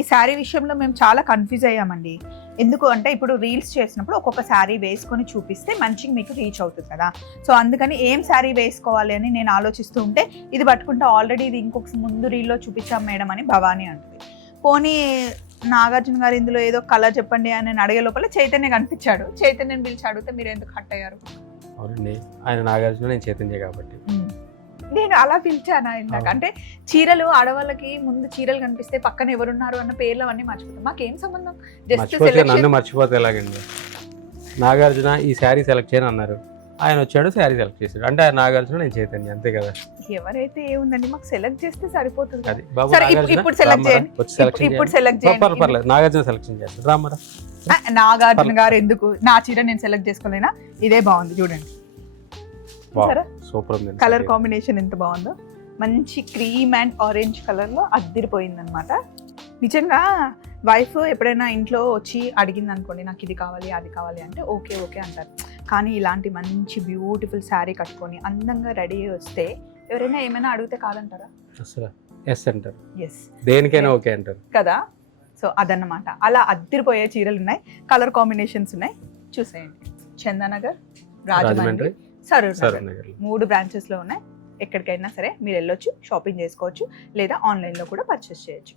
ఈ శారీ విషయంలో మేము చాలా కన్ఫ్యూజ్ అయ్యామండి. ఎందుకు అంటే ఇప్పుడు రీల్స్ చేసినప్పుడు ఒక్కొక్క శారీ వేసుకొని చూపిస్తే మంచిగా మీకు రీచ్ అవుతుంది కదా. సో అందుకని ఏం శారీ వేసుకోవాలి అని నేను ఆలోచిస్తూ ఉంటే ఇది పట్టుకుంటే ఆల్రెడీ ఇది ఇంకొక ముందు రీల్లో చూపించాం మేడం అని భవానీ అంటుంది. పోనీ నాగార్జున గారు ఇందులో ఏదో కలర్ చెప్పండి అని నేను అడిగే లోపల చైతన్య కనిపించాడు. చైతన్యని పిలిచి అడిగితే మీరు ఎందుకు హట్ అయ్యారు? అవునండి, ఆయన నాగార్జున, నేను చైతన్య కాబట్టి. నేను అలా పిలిచాను ఇందాక. అంటే చీరలు ఆడవాళ్ళకి ముందు చీరలు కనిపిస్తే పక్కన ఎవరున్నారు అన్న పేర్లు అవన్నీ మర్చిపోతాం. మాకేం సంబంధం? జస్ట్ నన్ను మర్చిపోతే ఎలాగండి? నాగార్జున ఈ శారీ సెలెక్ట్ చేయని అన్నారు, ఆయన వచ్చాడు శారీ సెలెక్ట్ చేశాడు, అంటే ఆయన నాగార్జున, నేను చైతన్య, అంతే కదా. ఎవరైతే ఏముందండి, మాకు సెలెక్ట్ చేస్తే సరిపోతుంది. అది బాబు సరే, నాగార్జున, ఇప్పుడు సెలెక్ట్ చేయండి. ఇప్పుడు సెలెక్ట్ చేయండి. పర్లేదు, నాగార్జున సెలెక్షన్ చేస్తాడు. రామరా, నాగార్జున గారు ఎందుకు? నా చీర నేను సెలెక్ట్ చేసుకోలేనా? ఇదే బాగుంది చూడండి. సూపర్ ఉంది. కలర్ కాంబినేషన్ ఎంత బాగుందో. మంచి క్రీమ్ అండ్ ఆరెంజ్ కలర్ లో అద్దిరిపోయింది అనమాట. నిజంగా వైఫ్ ఎప్పుడైనా ఇంట్లో వచ్చి అడిగింది అనుకోండి, నాకు ఇది కావాలి అది కావాలి అంటే ఓకే ఓకే అంటారు. కానీ ఇలాంటి మంచి బ్యూటిఫుల్ శారీ కట్టుకొని అందంగా రెడీ అయ్యి వస్తే ఎవరైనా ఏమైనా అడిగితే కాదంటారా? అసలు ఎస్ అంటారు, ఎస్, దేనికైనా ఓకే అంటారు కదా. సో అదన్నమాట. అలా అద్దిరిపోయే చీరలు ఉన్నాయి, కలర్ కాంబినేషన్స్ ఉన్నాయి, చూసేయండి. చందానగర్, రాజమండ్రి, సరూర్ నగర్ 3 బ్రాంచెస్ లో ఉన్నాయి. ఎక్కడికైనా సరే మీరు వెళ్ళొచ్చు, షాపింగ్ చేసుకోవచ్చు, లేదా ఆన్లైన్ లో కూడా పర్చేస్ చేయొచ్చు.